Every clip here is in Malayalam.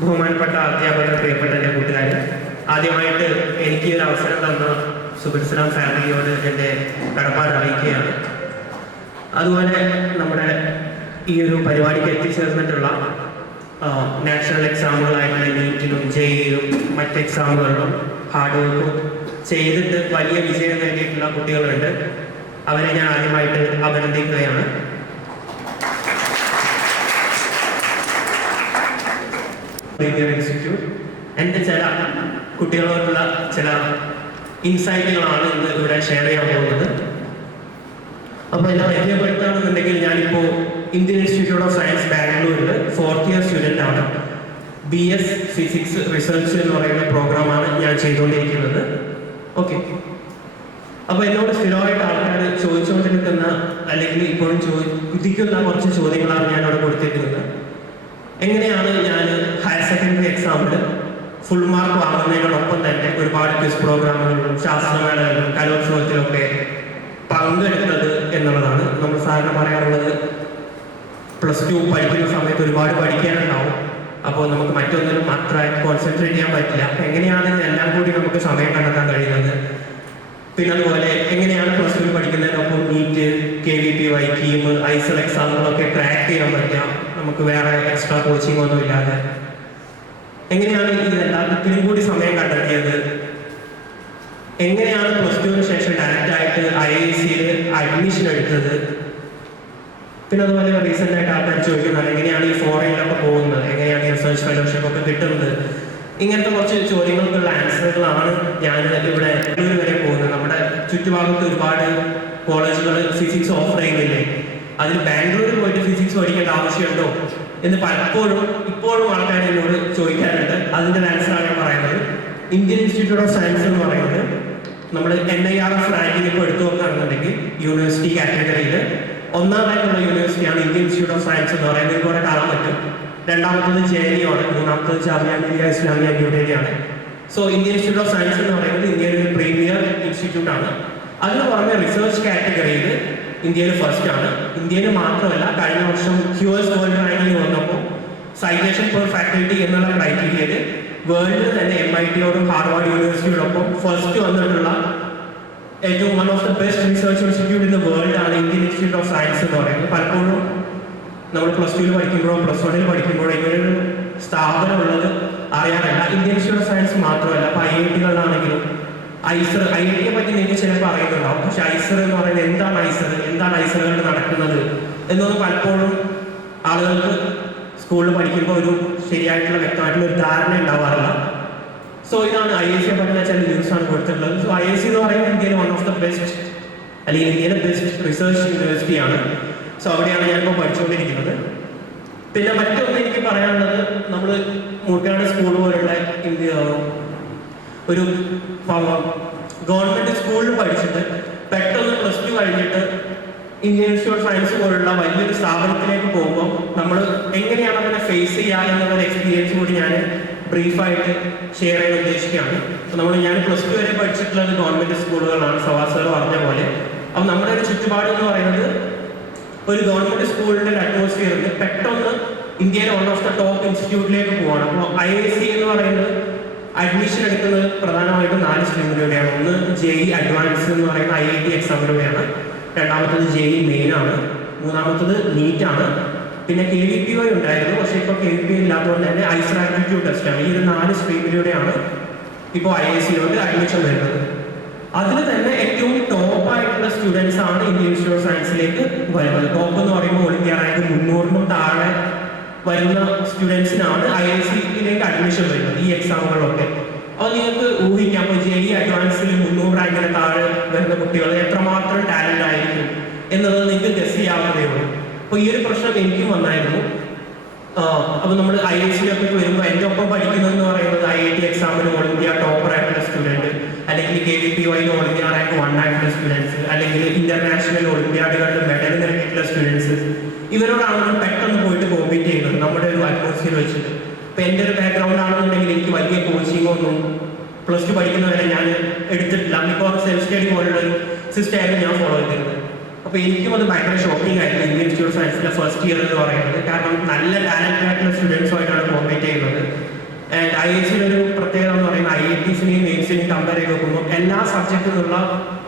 ബഹുമാനപ്പെട്ട അധ്യാപകർ പ്രിയപ്പെട്ട എന്റെ കൂട്ടുകാർ ആദ്യമായിട്ട് എനിക്ക് ഒരു അവസരം തന്ന സുബിർസ്ലാം ഫാമിലിയോട് എന്റെ കടപ്പാട് അറിയിക്കുകയാണ്. അതുപോലെ നമ്മുടെ ഈ ഒരു പരിപാടിക്ക് എത്തിച്ചേർന്നിട്ടുള്ള നാഷണൽ എക്സാമുകളായിട്ടുള്ള നീറ്റിനും ജെയിലും മറ്റ് എക്സാമുകളിലും ഹാർഡ് വർക്കും ചെയ്തിട്ട് വലിയ വിജയം നേടിയിട്ടുള്ള കുട്ടികളുണ്ട്. അവരെ ഞാൻ ആദ്യമായിട്ട് അഭിനന്ദിക്കുകയാണ്. പ്രീമിയർ ഇൻസ്റ്റിറ്റ്യൂട്ട് എന്റെ ചില കുട്ടികളോടുള്ള ചില ഇൻസൈറ്റുകളാണ് ഇന്ന് ഇവിടെ ഷെയർ ചെയ്യാൻ പോകുന്നത്. അപ്പോൾ എന്നെ പരിചയപ്പെടുത്താണെന്നുണ്ടെങ്കിൽ ഞാനിപ്പോൾ ഇന്ത്യൻ ഇൻസ്റ്റിറ്റ്യൂട്ട് ഓഫ് സയൻസ് ബാംഗ്ലൂരിൽ ഫോർത്ത് ഇയർ സ്റ്റുഡന്റ് ആണ്. ബി എസ് ഫിസിക്സ് റിസർച്ച് എന്ന് പറയുന്ന പ്രോഗ്രാമാണ് ഞാൻ ചെയ്തുകൊണ്ടിരിക്കുന്നത്. ഓക്കെ അപ്പോൾ എന്നോട് സ്ഥിരമായിട്ട് ആൾക്കാർ ചോദിച്ചുകൊണ്ടിരിക്കുന്ന അല്ലെങ്കിൽ ഇപ്പോഴും ചോദിക്കുന്ന കുറച്ച് ചോദ്യങ്ങളാണ് ഞാൻ അവിടെ കൊടുത്തിരിക്കുന്നത്. എങ്ങനെയാണ് ഞാൻ ഹയർ സെക്കൻഡറി എക്സാമിൽ ഫുൾ മാർക്ക് വാങ്ങുന്നതിനോടൊപ്പം തന്നെ ഒരുപാട് ക്വിസ് പ്രോഗ്രാമുകളിലും ശാസ്ത്രമേളകളിലും കലോത്സവത്തിലൊക്കെ പങ്കെടുത്തത് എന്നുള്ളതാണ്. നമ്മൾ സാധാരണ പറയാറുള്ളത് പ്ലസ് ടു പഠിക്കുന്ന സമയത്ത് ഒരുപാട് പഠിക്കാനുണ്ടാവും. അപ്പോൾ നമുക്ക് മറ്റൊന്നിനും അത്ര കോൺസെൻട്രേറ്റ് ചെയ്യാൻ പറ്റില്ല. എങ്ങനെയാണ് എല്ലാം കൂടി നമുക്ക് സമയം കണ്ടെത്താൻ കഴിയുന്നത്? പിന്നെ അതുപോലെ എങ്ങനെയാണ് plus two പഠിക്കുന്നതിനൊപ്പം NEET K V P Y KEAM IISER എക്സാമുകളൊക്കെ track ചെയ്യാൻ പറ്റുക? നമുക്ക് വേറെ എക്സ്ട്രാ കോച്ചിങ് ഒന്നും ഇല്ലാതെ. എങ്ങനെയാണ് ഇതെല്ലാത്തിനും കൂടി സമയം കണ്ടെത്തിയത്? എങ്ങനെയാണ് പ്ലസ് ടുവിന് ശേഷം ഡയറക്റ്റ് ആയിട്ട് ഐ ഐ സിയിൽ അഡ്മിഷൻ എടുത്തത്? പിന്നെ അതുപോലെ റീസെന്റ് ആയിട്ട് ആൾക്കാർ ചോദിക്കുന്നത് എങ്ങനെയാണ് ഈ ഫോറിനിലൊക്കെ പോകുന്നത്? എങ്ങനെയാണ് ഈ റിസർച്ച് ഫെലോഷിപ്പ് ഒക്കെ കിട്ടുന്നത്? ഇങ്ങനത്തെ കുറച്ച് ചോദ്യങ്ങൾക്കുള്ള ആൻസറുകളാണ് ഞാൻ ഇവിടെ വരെ പോകുന്നത്. നമ്മുടെ ചുറ്റുഭാഗത്ത് ഒരുപാട് കോളേജുകൾ ഫിസിക്സ് ഓഫർ ചെയ്യുന്നില്ലേ? അതിൽ ബാംഗ്ലൂരിൽ പോയിട്ട് ഫിസിക്സ് പഠിക്കേണ്ട ആവശ്യമുണ്ടോ എന്ന് പലപ്പോഴും ഇപ്പോഴും ആൾക്കാർ എന്നോട് ചോദിക്കാറുണ്ട്. അതിന്റെ ആൻസറാണ് ഞാൻ പറയുന്നത്. ഇന്ത്യൻ ഇൻസ്റ്റിറ്റ്യൂട്ട് ഓഫ് സയൻസ് എന്ന് പറയുന്നത് നമ്മൾ N I R F ranking ഇപ്പോൾ എടുത്തു നോക്കുകയാണെന്നുണ്ടെങ്കിൽ യൂണിവേഴ്സിറ്റി കാറ്റഗറിയിൽ ഒന്നാമതായിട്ടുള്ള യൂണിവേഴ്സിറ്റിയാണ് ഇന്ത്യൻ ഇൻസ്റ്റിറ്റ്യൂട്ട് ഓഫ് സയൻസ് എന്ന് പറയുന്നത്. ഇവിടെ കാണാൻ പറ്റും. രണ്ടാമത്തത് ജെ എൻ യു ആണ്. മൂന്നാമത്തത് Jamia India Islamia ന്യൂഡൽഹിയാണ് so Indian institute of science എന്ന് പറയുന്നത് ഇന്ത്യയിലെ ഒരു പ്രീമിയർ ഇൻസ്റ്റിറ്റ്യൂട്ടാണ് അതിന് പറഞ്ഞ റിസർച്ച് കാറ്റഗറിയിൽ ഇന്ത്യയിൽ ഫസ്റ്റ് ആണ്. ഇന്ത്യയിൽ മാത്രമല്ല കഴിഞ്ഞ വർഷം ക്യു എസ് വേൾഡ് റാങ്കിങ് വന്നപ്പോൾ സൈറ്റേഷൻ ഫോർ ഫാക്കൽറ്റി എന്നുള്ള ക്രൈറ്റീരിയയിൽ വേൾഡിൽ തന്നെ എം ഐ ടിയോടും ഹാർവാർഡ് യൂണിവേഴ്സിറ്റിയോടൊപ്പം ഫസ്റ്റ് വന്നിട്ടുള്ള ഏറ്റവും one of the best research institute in the world ആണ് ഇന്ത്യൻ ഇൻസ്റ്റിറ്റ്യൂട്ട് ഓഫ് സയൻസ് എന്ന് പറയുന്നത്. പലപ്പോഴും നമ്മൾ പ്ലസ് ടുവിൽ പഠിക്കുമ്പോഴോ പ്ലസ് വണ്ണിൽ പഠിക്കുമ്പോഴോ ഇങ്ങനൊരു സ്ഥാപനമുള്ളത് അറിയാറില്ല. ഇന്ത്യൻ ഇൻസ്റ്റിറ്റ്യൂട്ട് ഓഫ് സയൻസ് മാത്രമല്ല ഇപ്പൊ ഐ ഐ ടികളിലാണെങ്കിലും ഐസർ ഐഡിയെ പറ്റി നിങ്ങൾക്ക് ചിലപ്പോൾ അറിയുന്നുണ്ടാവും. പക്ഷെ ഐസർ എന്ന് പറയുന്നത് എന്താണ് ഐസർ? എന്താണ് ഐസറുകൾ നടക്കുന്നത്? എന്നൊന്നും പലപ്പോഴും ആളുകൾക്ക് സ്കൂളിൽ പഠിക്കുമ്പോൾ ഒരു ശരിയായിട്ടുള്ള വ്യക്തമായിട്ടുള്ള ഒരു ധാരണ ഉണ്ടാവാറില്ല. സോ ഇതാണ് ഐ എസ് സിയെ പറ്റുന്ന ചില ന്യൂസ് ആണ് കൊടുത്തിട്ടുള്ളത്. സോ ഐ എസ് സി എന്ന് പറയുന്നത് ഇന്ത്യയിലെ വൺ ഓഫ് ദ ബെസ്റ്റ് അല്ലെങ്കിൽ ഇന്ത്യയിലെ ബെസ്റ്റ് റിസർച്ച് യൂണിവേഴ്സിറ്റിയാണ് സോ അവിടെയാണ് ഞാനിപ്പോൾ പഠിച്ചുകൊണ്ടിരിക്കുന്നത്. പിന്നെ മറ്റൊന്ന് എനിക്ക് പറയാനുള്ളത് നമ്മൾ മുട്ടയാട് സ്കൂൾ പോലുള്ള ഇന്ത്യ ഒരു ഗവൺമെന്റ് സ്കൂളിൽ പഠിച്ചിട്ട് പെട്ടെന്ന് പ്ലസ് ടു കഴിഞ്ഞിട്ട് ഇന്ത്യൻ ഇൻസ്റ്റിറ്റ്യൂട്ട് സയൻസ് പോലുള്ള വലിയൊരു സ്ഥാപനത്തിലേക്ക് പോകുമ്പോൾ നമ്മൾ എങ്ങനെയാണ് അതിനെ ഫേസ് ചെയ്യുക എന്നുള്ള എക്സ്പീരിയൻസ് കൂടി ഞാൻ ബ്രീഫായിട്ട് ഷെയർ ചെയ്യാൻ ഉദ്ദേശിക്കുകയാണ്. നമ്മൾ ഞാൻ പ്ലസ് ടു വരെ പഠിച്ചിട്ടുള്ളത് ഗവൺമെന്റ് സ്കൂളുകളാണ് സവാസർ പറഞ്ഞ പോലെ. അപ്പം നമ്മുടെ ഒരു ചുറ്റുപാട് എന്ന് പറയുന്നത് ഒരു ഗവൺമെന്റ് സ്കൂളിന്റെ ഒരു അറ്റ്മോസ്ഫിയറിൽ പെട്ടെന്ന് ഇന്ത്യയിലെ വൺ ഓഫ് ദ ടോപ്പ് ഇൻസ്റ്റിറ്റ്യൂട്ടിലേക്ക് പോവാണ്. അപ്പോൾ ഐ ഐ സി എന്ന് പറയുന്നത് അഡ്മിഷൻ എടുക്കുന്നത് പ്രധാനമായിട്ടും നാല് സ്ട്രീമിലൂടെയാണ് ഒന്ന് ജെ ഇ അഡ്വാൻസ് എന്ന് പറയുന്ന ഐ ഐ ടി എക്സാമിലൂടെയാണ് രണ്ടാമത്തത് ജെ ഇ മെയിൻ ആണ്. മൂന്നാമത്തത് നീറ്റ് ആണ്. പിന്നെ കെ വി പി വൈ ഉണ്ടായിരുന്നു. പക്ഷേ ഇപ്പോൾ കെ വി പി ഇല്ലാത്തതുകൊണ്ട് തന്നെ ഐസർ ടെസ്റ്റ് ആണ്. ഈ ഒരു നാല് സ്ട്രീമിലൂടെയാണ് ഇപ്പോൾ ഐ ഐ സിയിലോട്ട് അഡ്മിഷൻ വരുന്നത്. അതിൽ തന്നെ ഏറ്റവും ടോപ്പ് ആയിട്ടുള്ള സ്റ്റുഡൻസ് ആണ് ഇന്ത്യൻ ഇൻസ്റ്റിറ്റ്യൂട്ട് സയൻസിലേക്ക് വരുന്നത്. ടോപ്പ് എന്ന് പറയുമ്പോൾ ഓൾ ഇന്ത്യ റാങ്ക് മുന്നൂറിനും താഴെ വരുന്ന സ്റ്റുഡൻസിനാണ് ഐ ഐ സിയിലേക്ക് അഡ്മിഷൻ വരുന്നത് ഈ എക്സാമുകളൊക്കെ അപ്പോൾ നിങ്ങൾക്ക് ഊഹിക്കാം ഇപ്പോൾ ജെ ഇ അഡ്വാൻസിൽ മുന്നൂറ് റാങ്കിന് താഴെ വരുന്ന കുട്ടികൾ എത്രമാത്രം ടാലന്റ് ആയിരിക്കും എന്നുള്ളത് നിങ്ങൾക്ക് ഗസ് ചെയ്യാവുന്നതേ ഉള്ളൂ. അപ്പോൾ ഈ ഒരു പ്രശ്നം എനിക്കും വന്നായിരുന്നു. അപ്പോൾ നമ്മൾ ഐ ഐ സിയിലൊക്കെ വരുമ്പോൾ എന്റെ ഒപ്പം പഠിക്കുന്നതെന്ന് പറയുന്നത് ഐ ഐ ടി എക്സാമിന് ഓൾ ഇന്ത്യ ടോപ്പർ ആയിട്ടുള്ള സ്റ്റുഡന്റ് അല്ലെങ്കിൽ കെ വി പി വൈയിൽ ഓൾ ഇന്ത്യ റാങ്ക് വൺ ആയിട്ടുള്ള സ്റ്റുഡൻസ് അല്ലെങ്കിൽ ഇന്റർനാഷണൽ ഒളിമ്പ്യാഡുകളിൽ മെഡൽ നേടിയിട്ടുള്ള സ്റ്റുഡൻസ് ഇവരോടാണ് പെട്ടെന്ന് പോയിട്ട് കോമ്പീറ്റ് ചെയ്യുന്നത്. നമ്മുടെ ഒരു അറ്റ്മോസ്ഫിയർ വെച്ചിട്ട്. ഇപ്പൊ എന്റെ ഒരു ബാക്ക്ഗ്രൗണ്ട് ആണെന്നുണ്ടെങ്കിൽ എനിക്ക് വലിയ കോച്ചിങ് ഒന്നും പ്ലസ് ടു പഠിക്കുന്നവരെ ഞാൻ എടുത്തിട്ടില്ല. ഇപ്പോൾ സെൽഫ് സ്റ്റഡി പോലുള്ള ഒരു സിസ്റ്റമായിരുന്നു ഞാൻ ഫോളോ ചെയ്തിരുന്നത്. അപ്പൊ എനിക്കും അത് ഭയങ്കര ഷോക്കിംഗ് ആയിരുന്നു. ഇന്ത്യൻ ഇൻസ്റ്റിറ്റ്യൂട്ട് സയൻസിലെ ഫസ്റ്റ് ഇയർ എന്ന് പറയുന്നത്. കാരണം നല്ല ടാലന്റഡ് ആയിട്ടുള്ള സ്റ്റുഡൻസുമായിട്ടാണ് കോമ്പീറ്റ് ചെയ്യുന്നത്. ഐ എസ് ഒരു പ്രത്യേകത എന്ന് പറയുന്നത് ഐ ഐ ടിസിനെയും എയിംസിനെയും കമ്പയർ ചെയ്ത് നോക്കുമ്പോൾ എല്ലാ സബ്ജക്റ്റിൽ നിന്നുള്ള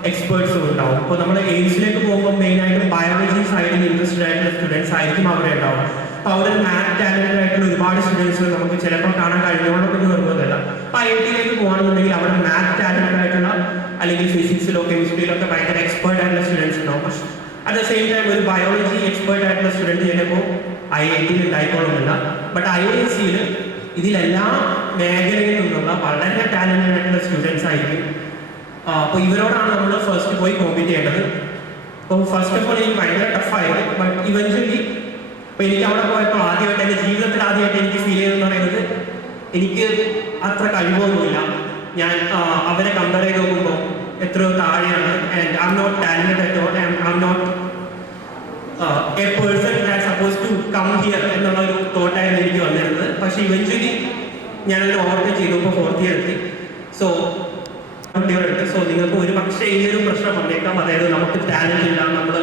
എക്സ്പേർട്സും ഉണ്ടാവും. അപ്പോൾ നമ്മൾ എയിംസിലേക്ക് പോകുമ്പോൾ മെയിൻ ആയിട്ട് ബയോളജി സൈഡിൽ ഇൻട്രസ്റ്റഡ് ആയിട്ടുള്ള സ്റ്റുഡൻസ് ആയിരിക്കും അവിടെ ഉണ്ടാവും അപ്പോൾ അവിടെ മാത് ടാലന്റഡ് ആയിട്ടുള്ള ഒരുപാട് സ്റ്റുഡൻസ് നമുക്ക് ചിലപ്പോൾ കാണാൻ കഴിഞ്ഞോളൂ എന്ന് നിർബന്ധമല്ല. അപ്പോൾ ഐ ടിയിലേക്ക് പോകുകയാണെന്നുണ്ടെങ്കിൽ അവിടെ മാത് ടാലന്റഡ് ആയിട്ടുള്ള അല്ലെങ്കിൽ ഫിസിക്സിലോ കെമിസ്ട്രിയിലോ ഒക്കെ ഭയങ്കര എക്സ്പേർട്ട് ആയിട്ടുള്ള സ്റ്റുഡൻസ് ഉണ്ടാവും. പക്ഷേ അറ്റ് ദ സെയിം ടൈം ഒരു ബയോളജി എക്സ്പേർട്ട് ആയിട്ടുള്ള സ്റ്റുഡന്റ് ചിലപ്പോൾ ഐ ഐ ടിയിൽ ഉണ്ടായിക്കോളുന്നില്ല. ബട്ട് ഐ ഐ സിയിൽ ഇതിലെല്ലാ മേഖലയിൽ നിന്നുള്ള വളരെ ടാലന്റഡ് ആയിട്ടുള്ള സ്റ്റുഡൻസ് ആയിരിക്കും അപ്പോൾ ഇവരോടാണ് നമ്മൾ ഫസ്റ്റ് പോയി കോമ്പീറ്റ് ചെയ്യേണ്ടത്. അപ്പോൾ ഫസ്റ്റ് ഓഫ് ഓൾ എനിക്ക് ഭയങ്കര ടഫായിരുന്നു ബട്ട് ഇവഞ്ച്വലി അപ്പോൾ എനിക്ക് അവിടെ പോയപ്പോൾ ആദ്യമായിട്ട് എന്റെ ജീവിതത്തിൽ ആദ്യമായിട്ട് എനിക്ക് ഫീൽ ചെയ്തെന്ന് പറയുന്നത് എനിക്ക് അത്ര കഴിവൊന്നുമില്ല. ഞാൻ അവരെ കമ്പയർ ചെയ്ത് നോക്കുമ്പോൾ എത്രയോ താഴെയാണ് and I am not talented at all I am not a person that suppose to come here എന്നുള്ള ഒരു തോട്ടായിരുന്നു എനിക്ക് വന്നിരുന്നത്. പക്ഷേ ഇവഞ്ച്വലി ഞാനൊരു ഓർഡർ ചെയ്തു ഇപ്പോൾ ഫോർത്ത് ഇയർ എത്തി. സോ കുട്ടികളുണ്ട് സോ നിങ്ങൾക്ക് ഒരു പക്ഷേ ഈ ഒരു പ്രശ്നം വന്നേക്കാം. അതായത് നമുക്ക് ടാലന്റ് ഇല്ല നമ്മൾ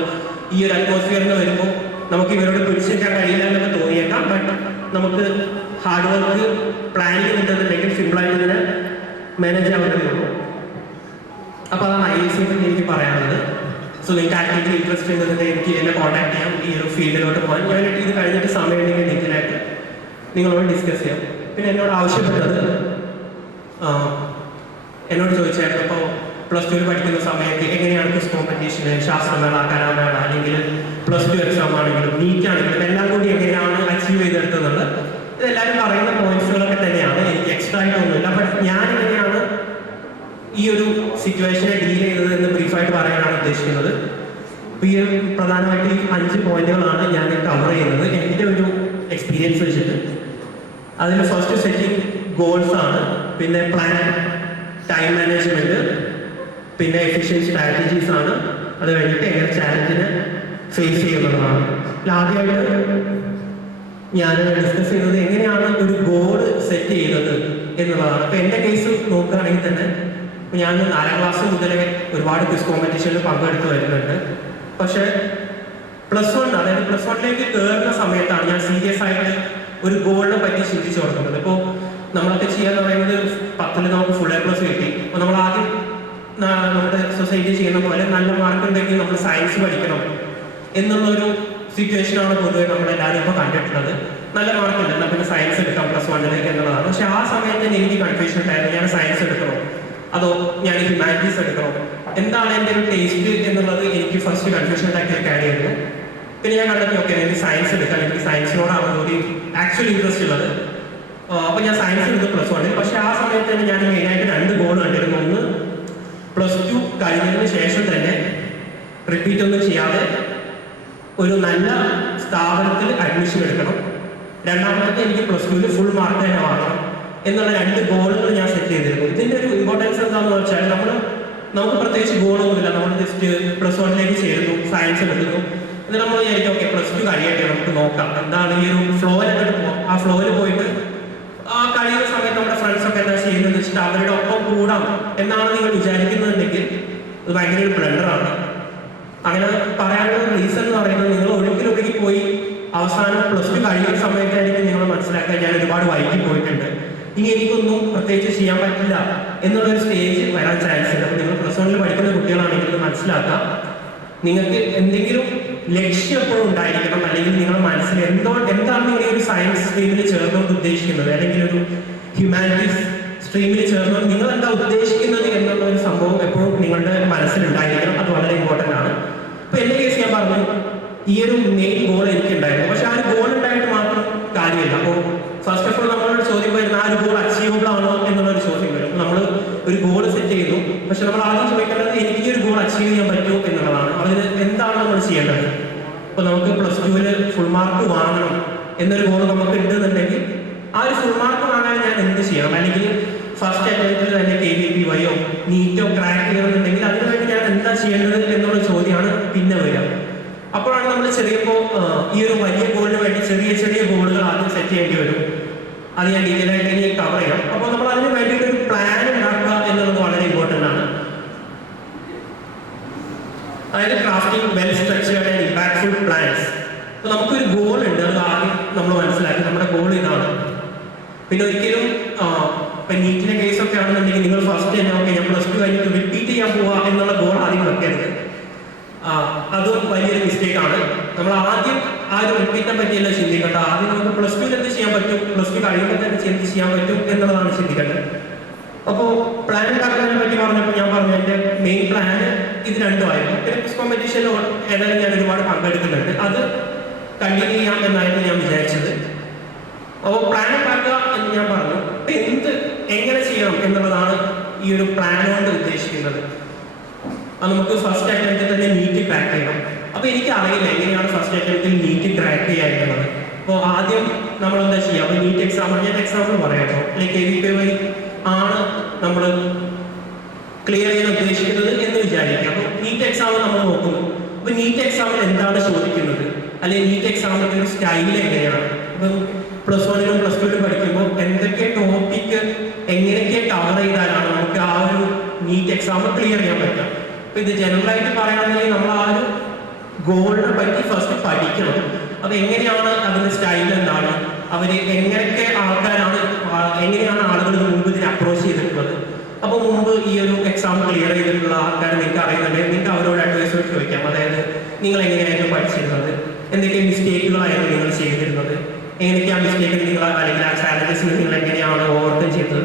ഈ ഒരു അറ്റ്മോസ്ഫിയറിൽ വരുമ്പോൾ നമുക്ക് ഇവരോട് പിടിച്ചേക്കാൻ കഴിയില്ല എന്നൊക്കെ തോന്നിയേക്കാം. ബട്ട് നമുക്ക് ഹാർഡ് വർക്ക് പ്ലാനിങ് ഉണ്ടെന്നുണ്ടെങ്കിൽ സിമ്പിളായിട്ട് ഇതിനെ മാനേജ് ചെയ്യാൻ ഉള്ളൂ അപ്പോൾ അതാണ് ഐ എസ് പറ്റി എനിക്ക് പറയാനുള്ളത്. സോ നിങ്ങൾക്ക് ആക്ടിവിറ്റി ഇൻട്രസ്റ്റ് ഉണ്ടെന്നുണ്ടെങ്കിൽ എനിക്ക് എന്നെ കോൺടാക്ട് ചെയ്യാം. ഈ ഒരു ഫീൽഡിലോട്ട് പോകാൻ. ഞാൻ ഇത് കഴിഞ്ഞിട്ട് സമയം ഉണ്ടെങ്കിൽ ഡീറ്റെയിലായിട്ട് നിങ്ങളോട് ഡിസ്കസ് ചെയ്യാം. പിന്നെ എന്നോട് ആവശ്യപ്പെട്ടത് എന്നോട് ചോദിച്ചായിരുന്നു അപ്പോൾ പ്ലസ് ടുവിൽ പഠിക്കുന്ന സമയത്ത് എങ്ങനെയാണ് ക്വിസ് കോമ്പറ്റീഷന് ശാസ്ത്രമേള കലാമേള അല്ലെങ്കിൽ പ്ലസ് ടു എക്സാം ആണെങ്കിലും നീറ്റ് ആണെങ്കിലും എല്ലാം കൂടി എങ്ങനെയാണ് അച്ചീവ് ചെയ്തെടുത്തതെന്ന് ഇതെല്ലാവരും പറയുന്ന പോയിന്റ്സുകളൊക്കെ തന്നെയാണ്. എനിക്ക് എക്സ്ട്രാ ആയിട്ടൊന്നുമില്ല ബട്ട് ഞാൻ എങ്ങനെയാണ് ഈ ഒരു സിറ്റുവേഷനെ ഡീൽ ചെയ്തത് എന്ന് ബ്രീഫായിട്ട് പറയാനാണ് ഉദ്ദേശിക്കുന്നത്. ഈ പ്രധാനമായിട്ട് ഈ അഞ്ച് പോയിന്റുകളാണ് ഞാൻ കവർ ചെയ്യുന്നത്. എന്റെ ഒരു എക്സ്പീരിയൻസ് വെച്ചിട്ട്. അതിൽ ഫസ്റ്റ് സെറ്റിംഗ് ഗോൾസ് ആണ്. പിന്നെ പ്ലാൻ ടൈം മാനേജ്മെന്റ് പിന്നെ എഫിഷ്യൻ സ്ട്രാറ്റജീസ് ആണ്. അത് കഴിഞ്ഞിട്ട് എങ്ങനെ ചാലഞ്ചിനെ ഫേസ് ചെയ്യുന്നതാണ് ആദ്യമായിട്ട് ഞാൻ ഡിസ്കസ് ചെയ്യുന്നത് എങ്ങനെയാണ് ഒരു ഗോൾ സെറ്റ് ചെയ്യുന്നത് എന്നുള്ളതാണ്. അപ്പൊ എന്റെ കേസ് നോക്കുകയാണെങ്കിൽ തന്നെ ഞാൻ നാലാം ക്ലാസ് മുതലേ ഒരുപാട് ക്വിസ് കോമ്പറ്റീഷനിൽ പങ്കെടുത്ത് വരുന്നുണ്ട്. പക്ഷെ പ്ലസ് വൺ അതായത് പ്ലസ് വണ്ണിലേക്ക് കയറുന്ന സമയത്താണ് ഞാൻ സീരിയസ് ആയിട്ട് ഒരു ഗോളിനെ പറ്റി ചിന്തിച്ചു തുടങ്ങുന്നത്. ഇപ്പോൾ നമ്മളൊക്കെ ചെയ്യാന്ന് പറയുന്നത് പത്തിൽ നമുക്ക് ഫുൾ എ പ്ലസ് കിട്ടി. അപ്പോൾ നമ്മൾ ആദ്യം നമ്മുടെ സൊസൈറ്റി ചെയ്യുന്ന പോലെ നല്ല മാർക്ക് ഉണ്ടെങ്കിൽ നമ്മൾ സയൻസ് പഠിക്കണം എന്നുള്ളൊരു സിറ്റുവേഷനാണ് പൊതുവെ നമ്മളെല്ലാവരും ഇപ്പോൾ കണ്ടിട്ടുള്ളത്. നല്ല മാർക്ക് എന്നാൽ പിന്നെ സയൻസ് എടുക്കാം പ്ലസ് വണ്ണിലേക്ക് എന്നുള്ളതാണ്. പക്ഷെ ആ സമയത്ത് എനിക്ക് കൺഫ്യൂഷൻ ഉണ്ടായിരുന്നു. ഞാൻ സയൻസ് എടുക്കണോ? അതോ ഞാൻ ഹ്യൂമാനിറ്റീസ് എടുക്കണോ? എന്താണ് എന്റെ ഒരു ടേസ്റ്റ് എന്നുള്ളത് എനിക്ക് ഫസ്റ്റ് കൺഫ്യൂഷൻ ഉണ്ടാക്കിയ കാര്യമായിരുന്നു പിന്നെ ഞാൻ കണ്ടെത്തി ഓക്കെ എനിക്ക് സയൻസ് എടുക്കാം. എനിക്ക് സയൻസിനോടാണ് ഒരു ആക്ച്വൽ ഇൻട്രസ്റ്റ് ഉള്ളത്. അപ്പോൾ ഞാൻ സയൻസ് എടുത്ത് പ്ലസ് വണ്ണിൽ പക്ഷെ ആ സമയത്ത് തന്നെ ഞാൻ മെയിനായിട്ട് രണ്ട് ഗോൾ കണ്ടിരുന്നു. ഒന്ന് പ്ലസ് ടു കഴിഞ്ഞതിന് ശേഷം തന്നെ റിപ്പീറ്റ് ഒന്നും ചെയ്യാതെ ഒരു നല്ല സ്ഥാപനത്തിൽ അഡ്മിഷൻ എടുക്കണം. രണ്ടാമത്തെ എനിക്ക് പ്ലസ് ടുവിൽ ഫുൾ മാർക്ക് തന്നെ വാങ്ങണം എന്നുള്ള രണ്ട് ഗോളുകൾ ഞാൻ സെറ്റ് ചെയ്തിരുന്നു. ഇതിന്റെ ഒരു ഇമ്പോർട്ടൻസ് എന്താണെന്ന് വെച്ചാൽ നമ്മൾ നമുക്ക് പ്രത്യേകിച്ച് ഗോളൊന്നുമില്ല നമ്മൾ ജസ്റ്റ് പ്ലസ് വണ്ണിലേക്ക് ചേരുന്നു സയൻസ് എടുക്കുന്നു. എന്നിട്ട് നമ്മൾ വിചാരിക്കും ഓക്കെ പ്ലസ് ടു കഴിയട്ടെ നമുക്ക് നോക്കാം. എന്താണ് ഈ ഒരു പോകാം ആ ഫ്ലോയിൽ പോയിട്ട് ആ കഴിയുന്ന സമയത്ത് നമ്മുടെ ഫ്രണ്ട്സ് ഒക്കെ എന്താ ചെയ്യുന്നത് വെച്ചിട്ട് അവരുടെ ഒപ്പം കൂടാം എന്നാണ് നിങ്ങൾ വിചാരിക്കുന്നുണ്ടെങ്കിൽ അത് ഭയങ്കര ഒരു ബ്ലണ്ടറാണ് അങ്ങനെ പറയാനുള്ള റീസൺ എന്ന് പറയുന്നത് നിങ്ങൾ ഒഴുക്കിലൊഴുകി പോയി അവസാനം പ്ലസ് ടു കഴിയുന്ന സമയത്തായിരിക്കും നിങ്ങൾ മനസ്സിലാക്കാൻ ഞാൻ ഒരുപാട് വൈകി പോയിട്ടുണ്ട്. ഇനി എനിക്കൊന്നും പ്രത്യേകിച്ച് ചെയ്യാൻ പറ്റില്ല എന്നുള്ളൊരു സ്റ്റേജ് വരാൻ ചാൻസ് ഉണ്ട്. നിങ്ങൾ പ്ലസ് വണ്ണിൽ പഠിക്കുന്ന കുട്ടികളാണെങ്കിൽ മനസ്സിലാക്കാം. നിങ്ങൾക്ക് എന്തെങ്കിലും ലക്ഷ്യം എപ്പോഴും ഉണ്ടായിരിക്കണം അല്ലെങ്കിൽ നിങ്ങളുടെ മനസ്സിൽ എന്തോ എന്താണ് നിങ്ങൾ ഒരു സയൻസ് സ്ട്രീമിൽ ചേർന്നുകൊണ്ട് ഉദ്ദേശിക്കുന്നത്? അല്ലെങ്കിൽ ഒരു ഹ്യൂമാനിറ്റീസ് സ്ട്രീമിൽ ചേർന്നുകൊണ്ട് നിങ്ങൾ എന്താ ഉദ്ദേശിക്കുന്നത് എന്നുള്ള ഒരു സംഭവം എപ്പോഴും നിങ്ങളുടെ മനസ്സിൽ ഉണ്ടായിരിക്കണം അത് വളരെ ഇമ്പോർട്ടന്റ് ആണ്. അപ്പൊ എന്റെ കേസ് ഞാൻ പറഞ്ഞു. ഈ ഒരു മെയിൻ ഗോൾ എനിക്ക് ഉണ്ടായിരുന്നു പക്ഷെ ആ ഒരു ഗോൾ ഉണ്ടായിട്ട് മാത്രം കാര്യമില്ല അപ്പോൾ ഫസ്റ്റ് ഓഫ് ഓൾ നമ്മളോട് ചോദ്യം വരുന്ന ആ ഒരു ഗോൾ അച്ചീവബിൾ ആണോ എന്നുള്ളൊരു ചോദ്യം വരും നമ്മൾ ഒരു ഗോൾ സെറ്റ് ചെയ്യുന്നു പക്ഷെ നമ്മൾ ആദ്യം ചോദിക്കേണ്ടത് എനിക്ക് ഈ ഒരു ഗോൾ അച്ചീവ് ചെയ്യാൻ പറ്റുമോ എന്നുള്ളതാണ് അതിന് എന്താണ് നമ്മൾ ചെയ്യേണ്ടത് ഇപ്പൊ നമുക്ക് പ്ലസ് ടുവിൽ ഫുൾ മാർക്ക് വാങ്ങണം എന്നൊരു ഗോൾ നമുക്ക് ഉണ്ടെന്നുണ്ടെങ്കിൽ ആ ഒരു ഫുൾ മാർക്ക് വാങ്ങാൻ ഞാൻ എന്ത് ചെയ്യണം അല്ലെങ്കിൽ ഫസ്റ്റ് അറ്റംപ്റ്റിൽ തന്നെ കെ ബി പി വൈയോ നീറ്റോ ക്രാക്ക് ചെയ്യണമെന്നുണ്ടെങ്കിൽ അതിനുവേണ്ടി ഞാൻ എന്താ ചെയ്യേണ്ടത് എന്നുള്ള ചോദ്യമാണ് പിന്നെ വരിക അപ്പോഴാണ് നമ്മൾ ചെറിയപ്പോൾ ഈ ഒരു വലിയ ഗോളിന് വേണ്ടി ചെറിയ ചെറിയ ഗോളുകൾ ആദ്യം സെറ്റ് ചെയ്യേണ്ടി വരും അത് ഞാൻ ഡീറ്റെയിൽ ആയിട്ട് ഇനി കവർ ചെയ്യാം അപ്പോൾ നമ്മൾ അതിന് വേണ്ടിയിട്ട് ഒരു പ്ലാൻ ഉണ്ടാക്കുക എന്നുള്ളത് വളരെ ഇമ്പോർട്ടന്റ് ആണ് crafting well structured and impactful plans അപ്പോൾ നമുക്കൊരു ഗോൾ ഉണ്ട്. അത് ആദ്യം നമ്മൾ മനസ്സിലാക്കി. നമ്മുടെ ഗോൾ ഇതാണ്. പിന്നെ ഒരിക്കലും ഇപ്പൊ നീറ്റിന്റെ കേസൊക്കെ ആണെന്നുണ്ടെങ്കിൽ നിങ്ങൾ ഫസ്റ്റ് തന്നെ ഓക്കെ ഞാൻ പ്ലസ് ടു കഴിഞ്ഞിട്ട് റിപ്പീറ്റ് ചെയ്യാൻ പോവാ എന്നുള്ള ഗോൾ ആദ്യം വെക്കരുത്. അത് വലിയൊരു മിസ്റ്റേക്ക് ആണ്. നമ്മൾ ആദ്യം ആ ഒരു റിപ്പീറ്റിനെ പറ്റിയല്ല ചിന്തിക്കേണ്ടത്? ആദ്യം നമുക്ക് പ്ലസ് ടുവിൽ എന്ത് ചെയ്യാൻ പറ്റും? പ്ലസ് ടു കഴിയുമ്പോൾ തന്നെ എന്ത് ചെയ്യാൻ പറ്റും എന്നുള്ളതാണ് ചിന്തിക്കേണ്ടത്. അപ്പോൾ പ്ലാൻ ഉണ്ടാക്കുന്നതിനെ പറ്റി പറഞ്ഞപ്പോൾ ഞാൻ പറഞ്ഞു എന്റെ മെയിൻ പ്ലാൻ ഇത് രണ്ടുമായിരുന്നു കോമ്പറ്റീഷനിൽ ഏതായാലും ഞാൻ ഒരുപാട് പങ്കെടുക്കുന്നുണ്ട്. അത് കണ്ടിന്യൂ ചെയ്യാം എന്നായിരുന്നു ഞാൻ വിചാരിച്ചത്. അപ്പോൾ പ്ലാൻ ഉണ്ടാക്കുക എന്ന് ഞാൻ പറഞ്ഞു. എന്ത് എങ്ങനെ ചെയ്യണം എന്നുള്ളതാണ് ഈ ഒരു പ്ലാൻ കൊണ്ട് ഉദ്ദേശിക്കുന്നത്. അത് നമുക്ക് ഫസ്റ്റ് അറ്റംപ്റ്റിൽ തന്നെ നീറ്റ് ക്രാക്ക് ചെയ്യണം. അപ്പൊ എനിക്ക് അറിയില്ല എങ്ങനെയാണ് ഫസ്റ്റ് അറ്റംപ്റ്റിൽ നീറ്റ് ക്രാക്ക് ചെയ്യാനുള്ളത് അപ്പോൾ ആദ്യം നമ്മൾ എന്താ ചെയ്യുക? അപ്പൊ നീറ്റ് എക്സാമ്പിൾ ഞാൻ എക്സാമ്പിൾ പറയാം ലൈക്ക് എ ആണ് നമ്മൾ ക്ലിയർ ചെയ്യാൻ ഉദ്ദേശിക്കുന്നത് എന്ന് വിചാരിക്കാം. അപ്പോൾ നീറ്റ് എക്സാം നമ്മൾ നോക്കുന്നു. അപ്പൊ നീറ്റ് എക്സാമിൽ എന്താണ് ചോദിക്കുന്നത്? അല്ലെങ്കിൽ നീറ്റ് എക്സാമിന്റെ ഒരു സ്റ്റൈൽ എങ്ങനെയാണ്? ഇപ്പം പ്ലസ് വണ്ണിലും പ്ലസ് ടുവിലും പഠിക്കുമ്പോൾ എന്തൊക്കെ ടോപ്പിക് എങ്ങനെയൊക്കെ കവർ ചെയ്താലാണ് നമുക്ക് ആ ഒരു നീറ്റ് എക്സാം ക്ലിയർ ചെയ്യാൻ പറ്റുക? അപ്പൊ ഇത് ജനറൽ ആയിട്ട് പറയുകയാണെങ്കിൽ നമ്മൾ ആ ഒരു ഗോളിനെ പറ്റി ഫസ്റ്റ് പഠിക്കണം. അപ്പൊ എങ്ങനെയാണ് അതിന്റെ സ്റ്റൈൽ എന്താണ്? അവർ എങ്ങനെയൊക്കെ ആൾക്കാരാണ് എങ്ങനെയാണ് ആളുകൾ മുമ്പ് ഇതിനെ അപ്രോച്ച് ചെയ്തിട്ടുള്ളത്? അപ്പോൾ മുമ്പ് ഈ ഒരു എക്സാം ക്ലിയർ ചെയ്തിട്ടുള്ള ആൾക്കാർ നിങ്ങൾക്ക് അറിയുന്നുണ്ടെങ്കിൽ നിങ്ങൾക്ക് അവരോട് അഡ്വൈസ് ചോദിക്കാം. അതായത് നിങ്ങൾ എങ്ങനെയായിരുന്നു പഠിച്ചിരുന്നത്? എന്തൊക്കെ മിസ്റ്റേക്കുകളായിരുന്നു നിങ്ങൾ ചെയ്തിരുന്നത്? എങ്ങനെയൊക്കെയാ മിസ്റ്റേക്ക് നിങ്ങൾ അല്ലെങ്കിൽ ആ ചാലഞ്ചസിന് നിങ്ങൾ എങ്ങനെയാണ് ഓവർകം ചെയ്തത്?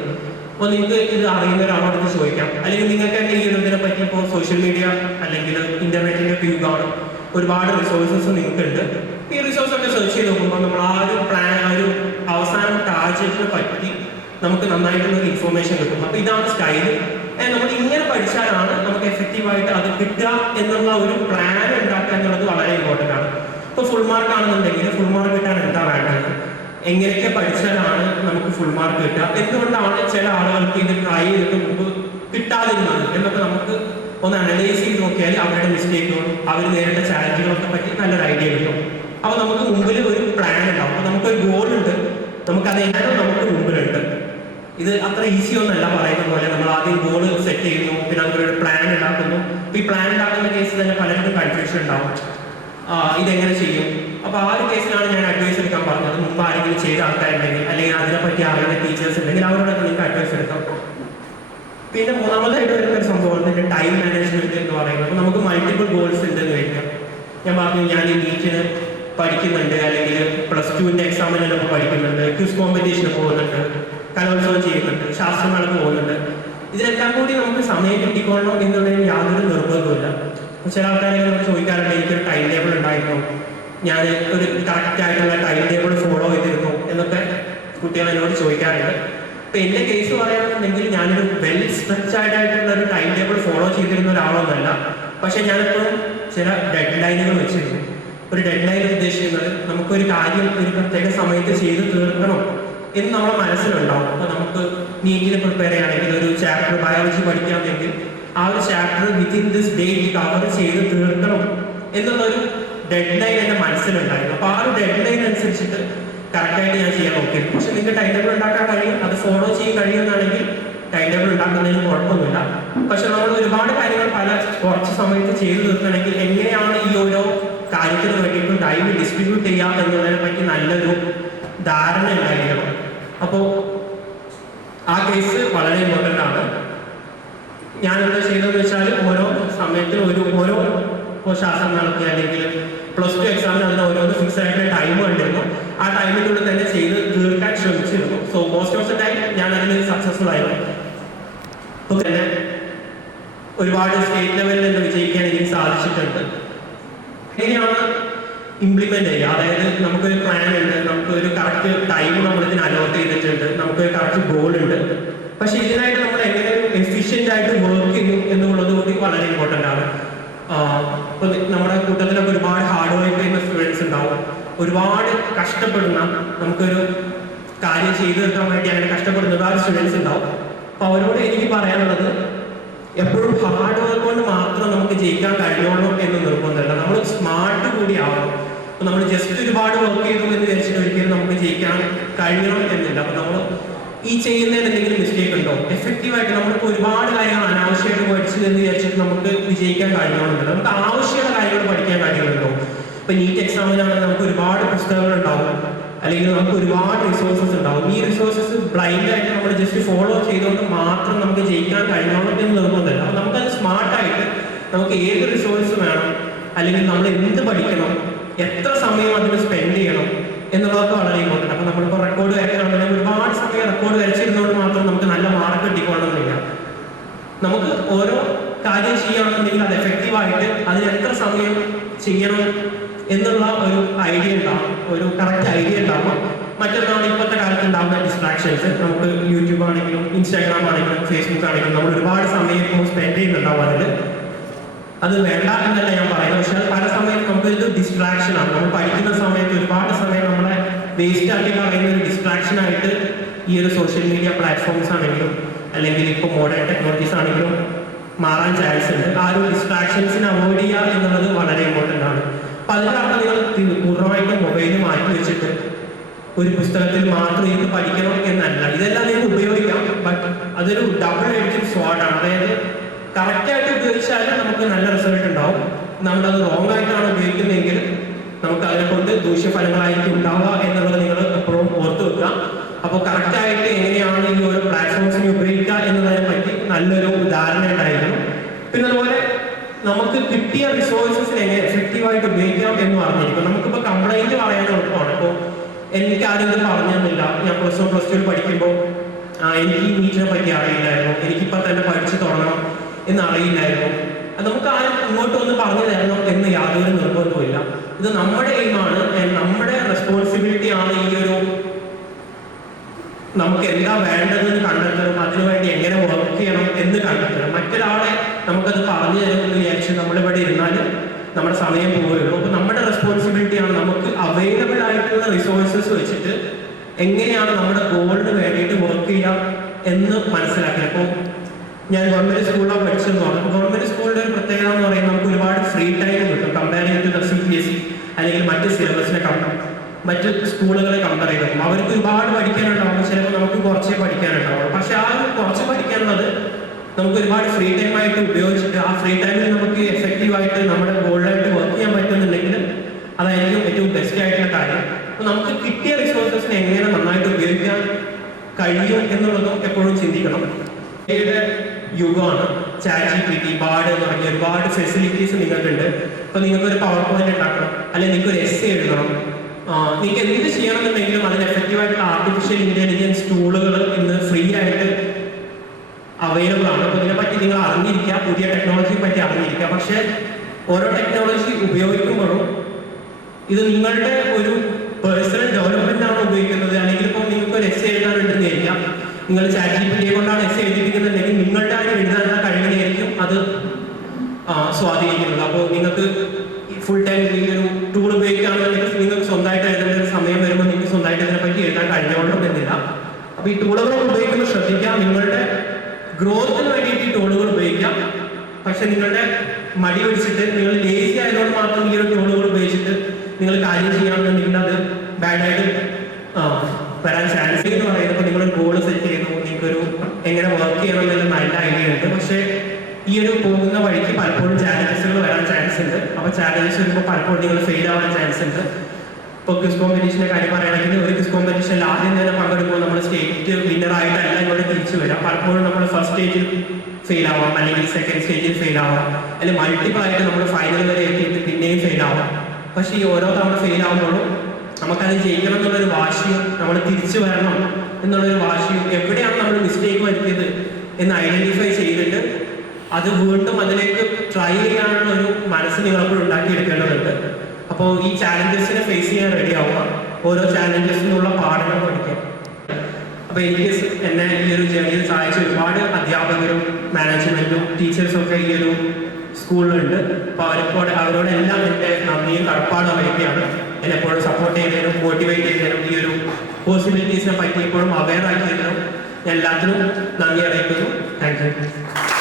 അപ്പോൾ നിങ്ങൾക്ക് ഇത് അറിയുന്ന ഒരാളോട് ചോദിക്കാം. അല്ലെങ്കിൽ നിങ്ങൾക്ക് തന്നെ ഈ ഇതിനെ പറ്റി ഇപ്പോൾ സോഷ്യൽ മീഡിയ അല്ലെങ്കിൽ ഇന്റർനെറ്റിന്റെ ഒക്കെ യുഗമാണ്. ഒരുപാട് റിസോഴ്സസ് നിങ്ങൾക്കുണ്ട് ഈ റിസോഴ്സ് ഒക്കെ സെർച്ച് ചെയ്ത് നോക്കുമ്പോൾ നമ്മൾ ആ ഒരു പ്ലാൻ ടാർജറ്റിനെ പറ്റി നമുക്ക് നന്നായിട്ടുള്ള ഇൻഫോർമേഷൻ കിട്ടും. അപ്പൊ ഇതാണ് സ്റ്റൈൽ നമ്മൾ ഇങ്ങനെ പഠിച്ചാലാണ് നമുക്ക് എഫക്റ്റീവായിട്ട് അത് കിട്ടുക എന്നുള്ള ഒരു പ്ലാൻ ഉണ്ടാക്കുക എന്നുള്ളത് വളരെ ഇമ്പോർട്ടന്റ് ആണ്. ഇപ്പൊ ഫുൾ മാർക്ക് ആണെന്നുണ്ടെങ്കിൽ ഫുൾ മാർക്ക് കിട്ടാൻ എന്താ വേണ്ടത്? എങ്ങനെയൊക്കെ പഠിച്ചാലാണ് നമുക്ക് ഫുൾ മാർക്ക് കിട്ടുക? എന്തുകൊണ്ടാണ് ചില ആളുകൾക്ക് ഇത് ട്രൈ ചെയ്തിട്ട് മുമ്പ് കിട്ടാതിരുന്നത് എന്നൊക്കെ നമുക്ക് ഒന്ന് അനലൈസ് ചെയ്ത് നോക്കിയാൽ അവരുടെ മിസ്റ്റേക്കുകളും അവർ നേരിട്ട ചാലഞ്ചുകളൊക്കെ പറ്റി നല്ലൊരു ഐഡിയ കിട്ടും. അപ്പൊ നമുക്ക് മുമ്പിൽ ഒരു പ്ലാൻ ഉണ്ടാവും. അപ്പൊ നമുക്കൊരു ഗോൾ ഉണ്ട്. നമുക്കത് എങ്ങനെ നമുക്ക് മുമ്പിലുണ്ട്. ഇത് അത്ര ഈസി ഒന്നല്ല പറയുന്ന പോലെ. നമ്മൾ ആദ്യം ഗോൾ സെറ്റ് ചെയ്യുന്നു പിന്നെ ഒരു പ്ലാൻ ഉണ്ടാക്കുന്നു. അപ്പൊ ഈ പ്ലാൻ ഉണ്ടാക്കുന്ന കേസിൽ തന്നെ പലർക്കും കൺഫ്യൂഷൻ ഉണ്ടാവും. ഇതെങ്ങനെ ചെയ്യും? അപ്പൊ ആ ഒരു കേസിലാണ് ഞാൻ അഡ്വൈസ് എടുക്കാൻ പറഞ്ഞത്. മുമ്പ് ആരെങ്കിലും ചെയ്ത ആൾക്കാരുണ്ടെങ്കിൽ അല്ലെങ്കിൽ അതിനെപ്പറ്റി അറിയുന്ന ടീച്ചേഴ്സ് ഉണ്ടെങ്കിൽ അവരോടൊക്കെ നിങ്ങൾക്ക് അഡ്വൈസ് എടുക്കാം. പിന്നെ മൂന്നാമതായിട്ട് വരുന്ന ഒരു സംഭവമാണ് ടൈം മാനേജ്മെന്റ് എന്ന് പറയുന്നത്. നമുക്ക് മൾട്ടിപ്പിൾ ഗോൾസ് ഉണ്ടെന്ന് വയ്ക്കാം. ഞാൻ പറഞ്ഞു ഞാൻ ഈ നീറ്റിന് പഠിക്കുന്നുണ്ട് അല്ലെങ്കിൽ പ്ലസ് ടുവിന്റെ എക്സാമിനെല്ലാം പഠിക്കുന്നുണ്ട് ക്വിസ് കോമ്പറ്റീഷന് പോകുന്നുണ്ട് കലോത്സവം ചെയ്യുന്നുണ്ട് ശാസ്ത്രമേളക്ക് പോകുന്നുണ്ട്. ഇതിനെല്ലാം കൂടി നമുക്ക് സമയം കിട്ടിക്കൊള്ളണം എന്നുള്ളതിന് യാതൊരു നിർബന്ധമില്ല ചില ആൾക്കാരെ നമ്മൾ ചോദിക്കാറുണ്ട് എനിക്കൊരു ടൈം ടേബിൾ ഉണ്ടായിരുന്നു? ഞാൻ ഒരു കറക്റ്റ് ആയിട്ടുള്ള ടൈം ടേബിൾ ഫോളോ ചെയ്തിരുന്നു? എന്നൊക്കെ കുട്ടികൾ എന്നോട് ചോദിക്കാറുണ്ട്. ഇപ്പൊ എന്റെ കേസ് പറയുകയാണെന്നുണ്ടെങ്കിൽ ഞാനൊരു വെൽ സ്ട്രെച്ചഡ് ആയിട്ടുള്ള ഒരു ടൈം ടേബിൾ ഫോളോ ചെയ്തിരുന്ന ഒരാളൊന്നല്ല പക്ഷെ ഞാനിപ്പോഴും ചില ഡെഡ് ലൈനുകൾ വെച്ചിരുന്നു. ഒരു ഡെഡ് ലൈൻ ഉദ്ദേശിക്കുന്നത് നമുക്കൊരു കാര്യം ഒരു പ്രത്യേക സമയത്ത് ചെയ്ത് തീർക്കണം എന്ന് നമ്മുടെ മനസ്സിലുണ്ടാവും. അപ്പൊ നമുക്ക് നീറ്റിന് പ്രിപ്പയർ ചെയ്യണമെങ്കിൽ ഒരു ചാപ്റ്റർ ബയോളജി പഠിക്കാമെങ്കിൽ ആ ഒരു chapter within this date cover ചെയ്ത് തീർക്കണം എന്നുള്ളൊരു ഡെഡ് ലൈൻ എന്റെ മനസ്സിലുണ്ടായിരുന്നു. അപ്പൊ ആ ഒരു ഡെഡ് ലൈൻ അനുസരിച്ചിട്ട് കറക്റ്റായിട്ട് ഞാൻ ചെയ്യാൻ നോക്കി. പക്ഷെ നിങ്ങൾക്ക് ടൈം ടേബിൾ ഉണ്ടാക്കാൻ കഴിയും അത് ഫോളോ ചെയ്യാൻ കഴിയുമെന്നാണെങ്കിൽ ടൈം ടേബിൾ ഉണ്ടാക്കുന്നതിന് കുഴപ്പമൊന്നുമില്ല. പക്ഷെ നമ്മൾ ഒരുപാട് കാര്യങ്ങൾ പല കുറച്ച് സമയത്ത് ചെയ്തു തീർക്കണമെങ്കിൽ എങ്ങനെയാണ് ഈ ഓരോ കാര്യത്തിന് വേണ്ടിയിട്ടും ടൈം ഡിസ്ട്രിബ്യൂട്ട് ചെയ്യാം എന്നതിനെ പറ്റി നല്ലൊരു ധാരണ ഉണ്ടായിരിക്കണം. അപ്പോ ആ കേസ് വളരെ ഇമ്പോർട്ടന്റ് ആണ്. ഞാൻ എന്താ ചെയ്തതെന്ന് വെച്ചാൽ ഓരോ സമയത്തിലും ഒരു ഓരോ ഇപ്പോൾ ശാസ്ത്രം നടത്തി അല്ലെങ്കിൽ പ്ലസ് ടു എക്സാമിന് അതിന് ഓരോന്ന് ഫിക്സ് ആയിട്ട് ടൈം കണ്ടിരുന്നു. ആ ടൈമിനുള്ളിൽ തന്നെ ചെയ്ത് തീർക്കാൻ ശ്രമിച്ചിരുന്നു. So most of the time ഞാൻ അതിൽ സക്സസ്ഫുൾ ആയിരുന്നു. തന്നെ ഒരുപാട് സ്റ്റേറ്റ് ലെവലിൽ നിന്ന് വിജയിക്കാൻ എനിക്ക് സാധിച്ചിട്ടുണ്ട്. എങ്ങനെയാണ് ഇംപ്ലിമെന്റ് ചെയ്യുക? അതായത് നമുക്കൊരു പ്ലാൻ ഉണ്ട് നമുക്ക് ഒരു കറക്റ്റ് ടൈം നമ്മൾ ഇതിന് അലോട്ട് ചെയ്തിട്ടുണ്ട് നമുക്ക് കറക്റ്റ് ഗോൾ ഉണ്ട്. പക്ഷെ ഇതിനായിട്ട് നമ്മൾ എങ്ങനെ എഫിഷ്യന്റ് ആയിട്ട് വർക്ക് ചെയ്യും എന്നുള്ളത് കൂടി വളരെ ഇമ്പോർട്ടന്റ് ആണ്. ഇപ്പൊ നമ്മുടെ കൂട്ടത്തിലൊക്കെ ഒരുപാട് ഹാർഡ് വർക്ക് ചെയ്യുന്ന സ്റ്റുഡൻസ് ഉണ്ടാവും. ഒരുപാട് കഷ്ടപ്പെടുന്ന നമുക്കൊരു കാര്യം ചെയ്തു തീർക്കാൻ വേണ്ടി അങ്ങനെ കഷ്ടപ്പെടുന്ന ഒരുപാട് സ്റ്റുഡൻസ് ഉണ്ടാവും. അപ്പൊ അവരോട് എനിക്ക് പറയാനുള്ളത് എപ്പോഴും ഹാർഡ് വർക്ക് കൊണ്ട് മാത്രം നമുക്ക് ജയിക്കാൻ കഴിയുള്ളൂ എന്ന് നിർബന്ധമല്ല. നമ്മൾ സ്മാർട്ട് കൂടി ആവണം. അപ്പൊ നമ്മൾ ജസ്റ്റ് ഒരുപാട് വർക്ക് ചെയ്തു എന്ന് വിചാരിച്ചിട്ട് ഒരിക്കലും നമുക്ക് ജയിക്കാൻ കഴിയണം എന്നില്ല. അപ്പൊ നമ്മൾ ഈ ചെയ്യുന്നതിൽ എന്തെങ്കിലും മിസ്റ്റേക്ക് ഉണ്ടോ? എഫക്റ്റീവ് ആയിട്ട് നമ്മൾക്ക് ഒരുപാട് കാര്യങ്ങൾ അനാവശ്യമായിട്ട് പഠിച്ചു എന്ന് വിചാരിച്ചിട്ട് നമുക്ക് വിജയിക്കാൻ കഴിയണമെന്നില്ല നമുക്ക് ആവശ്യമുള്ള കാര്യങ്ങൾ പഠിക്കാൻ കാര്യങ്ങളുണ്ടോ ഇപ്പൊ നീറ്റ് എക്സാമിനാണെങ്കിൽ നമുക്ക് ഒരുപാട് പുസ്തകങ്ങൾ ഉണ്ടാവും. അല്ലെങ്കിൽ നമുക്ക് ഒരുപാട് റിസോഴ്സസ് ഉണ്ടാവും. ഈ റിസോഴ്സസ് ബ്ലൈൻഡ് ആയിട്ട് നമ്മൾ ജസ്റ്റ് ഫോളോ ചെയ്തുകൊണ്ട് മാത്രം നമുക്ക് ജയിക്കാൻ കഴിഞ്ഞോളം എന്ന് നിർബന്ധമില്ല. അപ്പൊ നമുക്കത് സ്മാർട്ടായിട്ട് നമുക്ക് ഏത് റിസോഴ്സ് വേണം അല്ലെങ്കിൽ നമ്മൾ എന്ത് പഠിക്കണം എത്ര സമയം അതിന് സ്പെൻഡ് ചെയ്യണം എന്നുള്ളതൊക്കെ വളരെ ഇമ്പോർട്ടന്റ് അപ്പൊ നമ്മളിപ്പോൾ റെക്കോർഡ് വരയ്ക്കണമെന്നുണ്ടെങ്കിൽ ഒരുപാട് സമയം റെക്കോർഡ് വരച്ചിരുന്നതുകൊണ്ട് മാത്രം നമുക്ക് നല്ല മാർക്ക് കിട്ടിക്കൊള്ളണമെന്നില്ല നമുക്ക് ഓരോ കാര്യം ചെയ്യുകയാണെന്നുണ്ടെങ്കിൽ അത് എഫക്റ്റീവായിട്ട് അതിന് എത്ര സമയം ചെയ്യണം എന്നുള്ള ഒരു ഐഡിയ ഉണ്ടാവും ഒരു കറക്റ്റ് ഐഡിയ ഉണ്ടാവും. മറ്റൊന്നാണ് ഇപ്പോഴത്തെ കാലത്ത് ഉണ്ടാകുന്ന ഡിസ്ട്രാക്ഷൻസ് നമുക്ക് യൂട്യൂബ് ആണെങ്കിലും ഇൻസ്റ്റാഗ്രാം ആണെങ്കിലും ഫേസ്ബുക്ക് ആണെങ്കിലും നമ്മൾ ഒരുപാട് സമയം ഇപ്പോൾ സ്പെൻഡ് ചെയ്യുന്നുണ്ടാവും അതിൽ അത് വേണ്ട എന്നല്ല ഞാൻ പറയുന്നത്. പക്ഷെ പല സമയത്ത് നമുക്ക് ഇത് ഡിസ്ട്രാക്ഷൻ ആണ്. നമ്മൾ പഠിക്കുന്ന സമയത്ത് ഒരുപാട് സമയം നമ്മളെ വേസ്റ്റ് ആക്കി പറയുന്ന ഒരു ഡിസ്ട്രാക്ഷൻ ആയിട്ട് ഈ ഒരു സോഷ്യൽ മീഡിയ പ്ലാറ്റ്ഫോംസ് ആണെങ്കിലും അല്ലെങ്കിൽ ഇപ്പോൾ മോഡേൺ ടെക്നോളജീസ് ആണെങ്കിലും മാറാൻ ചാൻസ് ഉണ്ട്. ആ ഒരു ഡിസ്ട്രാക്ഷൻസിനെ അവോയ്ഡ് ചെയ്യുക എന്നുള്ളത് വളരെ ഇമ്പോർട്ടന്റ് ആണ്. അപ്പൊ അതിനർത്ഥം നിങ്ങൾ മൊബൈൽ മാറ്റി വെച്ചിട്ട് ഒരു പുസ്തകത്തിൽ മാത്രം ഇത് പഠിക്കണം എന്നല്ല. ഇതെല്ലാം നിങ്ങൾക്ക് ഉപയോഗിക്കാം. ബട്ട് അതൊരു ഡബിൾ എഡ്ജ് ആണ്. അതായത് കറക്റ്റായിട്ട് ഉപയോഗിച്ചാൽ നമുക്ക് നല്ല റിസൾട്ട് ഉണ്ടാവും. നമ്മളത് റോങ് ആയിട്ടാണ് ഉപയോഗിക്കുന്നതെങ്കിൽ നമുക്ക് അതിനെ കൊണ്ട് ദൂഷ്യഫലങ്ങളായിരിക്കും ഉണ്ടാവുക എന്നുള്ളത് നിങ്ങൾ എപ്പോഴും ഓർത്തു വെക്കുക. അപ്പോൾ കറക്റ്റായിട്ട് എങ്ങനെയാണ് ഈ ഓരോ പ്ലാറ്റ്ഫോംസിനെ ഉപയോഗിക്കുക എന്നതിനെ പറ്റി നല്ലൊരു ധാരണ ഉണ്ടായിരുന്നു. പിന്നെ അതുപോലെ നമുക്ക് കിട്ടിയ റിസോഴ്സസിനെ എഫക്റ്റീവായിട്ട് ഉപയോഗിക്കാം എന്ന് പറഞ്ഞിരിക്കും. നമുക്കിപ്പോൾ കംപ്ലൈന്റ് പറയാൻ എളുപ്പമാണ്. ഇപ്പോൾ എനിക്ക് ആരും ഇത് പറഞ്ഞു ഞാൻ പ്ലസ് വൺ പ്ലസ് ടു പഠിക്കുമ്പോൾ എനിക്ക് ഈ മീറ്റിനെ പറ്റി അറിയില്ലായിരുന്നു. എനിക്കിപ്പോൾ തന്നെ പഠിച്ചു തുടങ്ങണം എന്ന് അറിയില്ലായിരുന്നു. അത് നമുക്ക് ആരും ഇങ്ങോട്ട് വന്ന് പറഞ്ഞു തരണം എന്ന് യാതൊരു നിർബന്ധവുമില്ല. ഇത് നമ്മുടെ എയിമാണ് നമ്മുടെ റെസ്പോൺസിബിലിറ്റി ആണ് ഈ ഒരു നമുക്ക് എന്താ വേണ്ടതെന്ന് കണ്ടെത്തണം അതിനുവേണ്ടി എങ്ങനെ വർക്ക് ചെയ്യണം എന്ന് കണ്ടെത്തണം. മറ്റൊരാളെ നമുക്കത് പറഞ്ഞു തരുമെന്ന് വിചാരിച്ച് നമ്മളിവിടെ ഇരുന്നാൽ നമ്മുടെ സമയം പോവുകയുള്ളൂ. അപ്പൊ നമ്മുടെ റെസ്പോൺസിബിലിറ്റിയാണ് നമുക്ക് അവൈലബിൾ ആയിട്ടുള്ള റിസോഴ്സസ് വെച്ചിട്ട് എങ്ങനെയാണ് നമ്മുടെ ഗോളിന് വേണ്ടിയിട്ട് വർക്ക് ചെയ്യാം എന്ന് മനസ്സിലാക്കുക അപ്പോൾ ഞാൻ ഗവൺമെന്റ് സ്കൂളിലാണ് പഠിച്ചെന്ന് പറഞ്ഞു. ഗവൺമെന്റ് സ്കൂളിന്റെ ഒരു പ്രത്യേകത എന്ന് പറയുന്നത് നമുക്ക് ഒരുപാട് ഫ്രീ ടൈം കിട്ടും. കമ്പയർ ചെയ്ത് സി ബി എസ് സി അല്ലെങ്കിൽ മറ്റ് സിലബസിനെ കമ്പയർ മറ്റ് സ്കൂളുകളെ കമ്പയർ ചെയ്ത് അവർക്ക് ഒരുപാട് പഠിക്കാനുണ്ടാവും. ചിലപ്പോൾ നമുക്ക് കുറച്ചേ പഠിക്കാനുണ്ടാവും പക്ഷെ ആ കുറച്ച് പഠിക്കാനുള്ളത് നമുക്ക് ഒരുപാട് ഫ്രീ ടൈം ആയിട്ട് ഉപയോഗിച്ചിട്ട് ആ ഫ്രീ ടൈമിൽ നമുക്ക് എഫക്റ്റീവ് ആയിട്ട് നമ്മുടെ ഗോൾഡായിട്ട് വർക്ക് ചെയ്യാൻ പറ്റുന്നുണ്ടെങ്കിൽ അതായിരിക്കും ഏറ്റവും ബെസ്റ്റ് ആയിട്ടുള്ള കാര്യം. അപ്പൊ നമുക്ക് കിട്ടിയ റിസോഴ്സസിനെ എങ്ങനെ നന്നായിട്ട് ഉപയോഗിക്കാൻ കഴിയും എന്നുള്ളതും എപ്പോഴും ചിന്തിക്കണം. യുഗമാണ്. Chat G P T bad എന്ന് പറഞ്ഞ ഒരുപാട് ഫെസിലിറ്റീസ് നിങ്ങൾക്കുണ്ട്. ഇപ്പൊ നിങ്ങൾക്ക് ഒരു പവർ പോയിന്റ് ഉണ്ടാക്കണം. അല്ലെങ്കിൽ നിങ്ങൾക്ക് ഒരു എസ് എഴുതണം. നിങ്ങൾക്ക് എന്ത് ചെയ്യണമെന്നുണ്ടെങ്കിലും അതിന് എഫക്റ്റീവ് ആയിട്ടുള്ള ആർട്ടിഫിഷ്യൽ ഇന്റലിജൻസ് ടൂളുകൾ ഇന്ന് ഫ്രീ ആയിട്ട് അവൈലബിൾ ആണ്. അപ്പൊ ഇതിനെപ്പറ്റി നിങ്ങൾ അറിഞ്ഞിരിക്കുക. പുതിയ ടെക്നോളജിയെ പറ്റി അറിഞ്ഞിരിക്കുക. പക്ഷെ ഓരോ ടെക്നോളജി ഉപയോഗിക്കുമ്പോഴും ഇത് നിങ്ങളുടെ ഒരു പേഴ്സണൽ ഡെവലപ്മെന്റ് ആണ് ഉപയോഗിക്കുന്നത്. അല്ലെങ്കിൽ ഇപ്പോൾ നിങ്ങൾക്ക് ഒരു എസ് എഴുതാൻ ഉണ്ടെന്നിരിക്കാം നിങ്ങൾ ചാറ്റ് ജി പി കൊണ്ടാണ് എസ് എഴുതിപ്പിക്കുന്നുണ്ടെങ്കിൽ നിങ്ങളുടെ ആ എഴുതാനുള്ള കഴിവിനെയായിരിക്കും അത് സ്വാധീനിക്കുന്നത്. അപ്പോൾ നിങ്ങൾക്ക് ഫുൾ ടൈം ഈ ഒരു ടൂൾ ഉപയോഗിക്കുകയാണെന്നുണ്ടെങ്കിൽ നിങ്ങൾക്ക് സ്വന്തമായിട്ട് എഴുതേണ്ട ഒരു സമയം വരുമ്പോൾ നിങ്ങൾക്ക് സ്വന്തമായിട്ട് ഇതിനെപ്പറ്റി എഴുതാൻ കഴിഞ്ഞോളണം എന്നില്ല അപ്പൊ ഈ ടൂളുകൾ ഉപയോഗിക്കുമ്പോൾ ശ്രദ്ധിക്കാം നിങ്ങളുടെ ഗ്രോത്തിന് വേണ്ടിയിട്ട് ഈ ടൂളുകൾ ഉപയോഗിക്കാം പക്ഷെ നിങ്ങളുടെ മടി പിടിച്ചിട്ട് നിങ്ങൾ ലേസി ആയതുകൊണ്ട് മാത്രം ഈ ഒരു ടൂളുകൾ ഉപയോഗിച്ചിട്ട് നിങ്ങൾ കാര്യം ചെയ്യാമെന്നുണ്ടെങ്കിൽ അത് ബാഡായിട്ട് വരാൻ ചാൻസ് എന്ന് പറയുന്നത് നിങ്ങൾ ഗോൾ സെറ്റ് ചെയ്യുന്നു നിങ്ങൾക്കൊരു എങ്ങനെ വർക്ക് ചെയ്യണം എന്നുള്ള നല്ല ഐഡിയ ഉണ്ട്. പക്ഷേ ഈ ഒരു പോകുന്ന വഴിക്ക് പലപ്പോഴും ചാലഞ്ചസുകൾ വരാൻ ചാൻസ് ഉണ്ട്. അപ്പൊ ചാലഞ്ചസ് വരുമ്പോൾ പലപ്പോഴും നിങ്ങൾ ഫെയിൽ ആവാൻ ചാൻസ് ഉണ്ട്. ഇപ്പോൾ ക്വിസ് കോമ്പറ്റീഷന്റെ കാര്യം പറയുകയാണെങ്കിൽ ഒരു ക്വിസ് കോമ്പറ്റീഷനിൽ ആദ്യം തന്നെ പങ്കെടുക്കുമ്പോൾ നമ്മൾ സ്റ്റേറ്റ് വിന്നർ ആയിട്ടല്ല ഇവിടെ തിരിച്ചു വരാം. പലപ്പോഴും നമ്മൾ ഫസ്റ്റ് സ്റ്റേജിൽ ഫെയിൽ ആവാം അല്ലെങ്കിൽ സെക്കൻഡ് സ്റ്റേജിൽ ഫെയിൽ ആവാം അല്ലെങ്കിൽ മൾട്ടിപ്പിൾ ആയിട്ട് നമ്മൾ ഫൈനൽ വരെ എത്തിയിട്ട് പിന്നെയും ഫെയിൽ ആവാം. പക്ഷേ ഈ ഓരോ തവണ ഫെയിൽ ആവുമ്പോഴും നമുക്കത് ജയിക്കണം എന്നുള്ളൊരു വാശിയും നമ്മൾ തിരിച്ചു വരണം എന്നുള്ളൊരു വാശിയും എവിടെയാണ് നമ്മൾ മിസ്റ്റേക്ക് വരുത്തിയത് എന്ന് ഐഡന്റിഫൈ ചെയ്തിട്ട് അത് വീണ്ടും അതിലേക്ക് ട്രൈ ചെയ്യാനുള്ള ഒരു മനസ്സ് നിങ്ങളെപ്പോഴും ഉണ്ടാക്കിയെടുക്കേണ്ടതുണ്ട്. അപ്പോൾ ഈ ചാലഞ്ചസിനെ ഫേസ് ചെയ്യാൻ റെഡി ആവുക. ഓരോ ചാലഞ്ചസിനുള്ള പാഠങ്ങൾ പഠിക്കുക. അപ്പൊ എനിക്ക് എന്നെ ഈ ഒരു ജേണിയിൽ സഹായിച്ച ഒരുപാട് അധ്യാപകരും മാനേജ്മെന്റും ടീച്ചേഴ്സും ഒക്കെ ഈ ഒരു സ്കൂളിലുണ്ട്. അപ്പൊ അവരോട് എല്ലാം എന്റെ നന്ദിയും കടപ്പാടും അറിയിക്കുകയാണ്. എന്നെ എപ്പോഴും സപ്പോർട്ട് ചെയ്തതിനും മോട്ടിവേറ്റ് ചെയ്തതിനും ഈ ഒരു പോസിബിലിറ്റീസിനെ പറ്റി എപ്പോഴും അവെയർ ആക്കിയതിനും എല്ലാത്തിനും നന്ദി അറിയിക്കുന്നു. Thank you